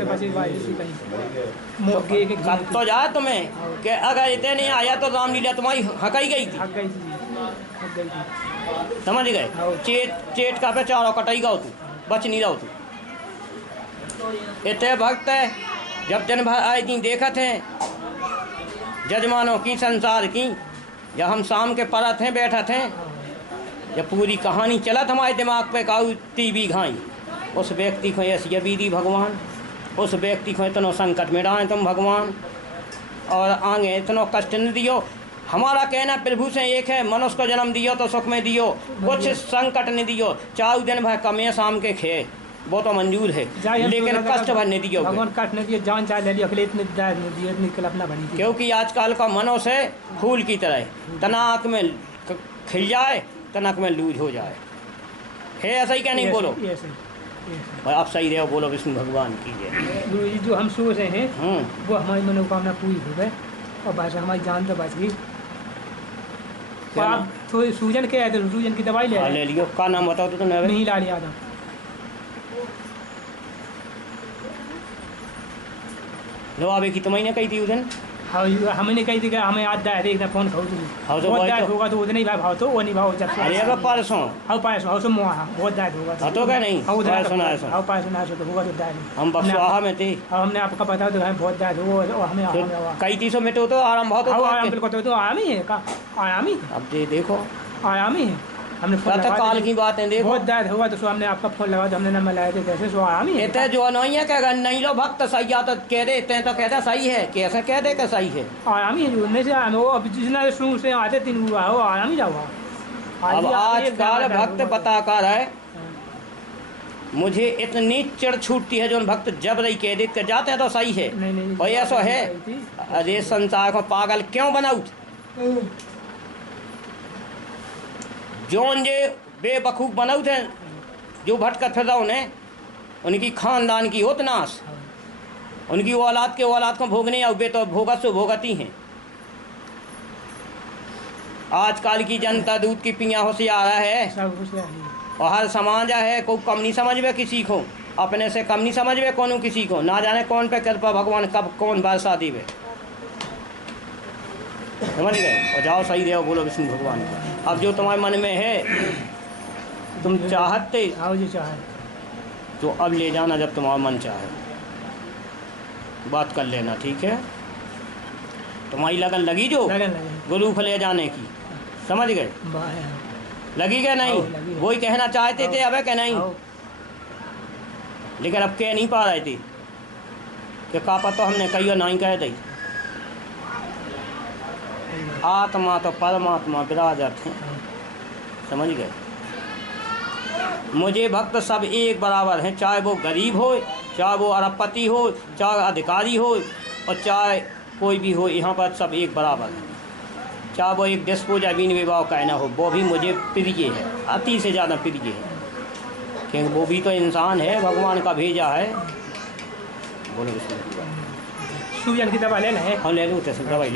के पास भाई कहीं तो जा तुम्हें कि अगर इतने नहीं आया तो रामलीला तुम्हारी हकाई गई थी, हक गई थी। समझ गए। चेट का पे चारों कटाई गाओ तू, बच नहीं रहो तू। इतने भक्त है जब दिन भर आए दिन देखत हैं जजमानों की संसार की, जब हम शाम के परत हैं बैठत हैं, जब पूरी कहानी चलत हमारे दिमाग पे काऊ टीवी घाई, उस व्यक्ति को ऐसी विधि भगवान, उस व्यक्ति को इतना संकट में डालें तुम भगवान, और आगे इतना कष्ट न दियो। हमारा कहना प्रभु से एक है, मनुष्य को जन्म दियो तो सुख में दियो, कुछ संकट नहीं दियो। चाहे दिन भर कमे शाम के खे वो तो मंजूर है, लेकिन कष्ट भर नहीं दियो। भगवान कष्ट नहीं दियो, जान चाहे ले लियो, अकेले इतने दाद नहीं दियो, इतनी कल्पना बनी थी। क्योंकि आजकल का मनुष्य है फूल की तरह, तनाक में खिल जाए तनक में लूज हो जाए, है ऐसा ही क्या नहीं बोलो। और आप सही रहो, बोलो विष्णु भगवान की जय। गुरु जी जो हम सोच रहे हैं वो हमारी मनोकामना पूरी हो गई और बस हमारी जान तो बच गई। आप थोड़ी सूजन के आए थे, सूजन की दवाई ले लियो। का नाम बताओ तो तुमने? नहीं लाल यादव। लो आवे की तुम्हें कही थी उस दिन? हाँ हमने कही थी कि हमें याद आया देखना फोन खाओ तुम। हाँ तो बहुत दायद होगा तो उतने ही भाव तो वो नहीं भाव जब। अरे अगर परसों हाँ पायस हाँ सुन मुआ बहुत दायद होगा। हाँ तो क्या नहीं हाँ उधर सुना है हाँ पायस सुना तो होगा तो दायद। हम बक्सवाहा में थे। हाँ हमने आपका पता तो हमें बहुत दायद होगा हमें। कई चीज़ों में तो आराम बहुत होता है। आराम बिल्कुल तो आयाम ही है का आयाम ही। अब देखो आयाम ही है। हमने काल की बात है देखो। बहुत दायद होगा तो हमने आपका फोन लगा तो हमने नंबर लाए थे कैसे सो आयाम ही है। जो नहीं है क्या नहीं लो भक्त सही तो कह देते हैं तो कहता सही है, कैसे कह दे कि सही है। आयाम ही जुड़ने से वो अब जिसने शुरू से आते तीन हुआ वो आयाम ही जाओ। अब आजकल भक्त बताकर है मुझे इतनी चिड़ छूटती है जो भक्त जब रही कह देते जाते हैं तो सही है। और ऐसा है अरे संसार को पागल क्यों बनाऊ जोन जे बेवकूफ़ बनाऊ थे जो भटकत फिर उन्हें उनकी खानदान की होत नाश, उनकी औलाद के औलाद को भोगने या बे तो भोगत से भोगती हैं। आजकल की जनता दूध की पिया होशियार है और हर समाज है, कोई कम नहीं समझ किसी को, अपने से कम नहीं समझ कौन किसी को, ना जाने कौन पे कृपा भगवान कब कौन बरसा दीवे। समझ गए। और जाओ सही रहो, बोलो विष्णु भगवान को। अब जो तुम्हारे मन में है तुम चाहते तो अब ले जाना जब तुम्हारा मन चाहे, बात कर लेना ठीक है। तुम्हारी लगन लगी जो गुरु को ले जाने की, समझ गए लगी क्या नहीं? वही कहना चाहते थे अब क्या नहीं, लेकिन अब कह नहीं पा रहे थे कि कापा तो हमने कही और नहीं कह दी। आत्मा तो परमात्मा विराजत हैं, समझ गए। मुझे भक्त सब एक बराबर हैं, चाहे वो गरीब हो, चाहे वो अरबपति हो, चाहे अधिकारी हो और चाहे कोई भी हो, यहाँ पर सब एक बराबर हैं। चाहे वो एक डिस्पोजा बीन विवाह कहना हो, वो भी मुझे प्रिय है, अति से ज़्यादा प्रिय है, क्योंकि वो भी तो इंसान है, भगवान का भेजा है। बोलो सूजन की दवा लेना है। हाँ ले लो दवाई।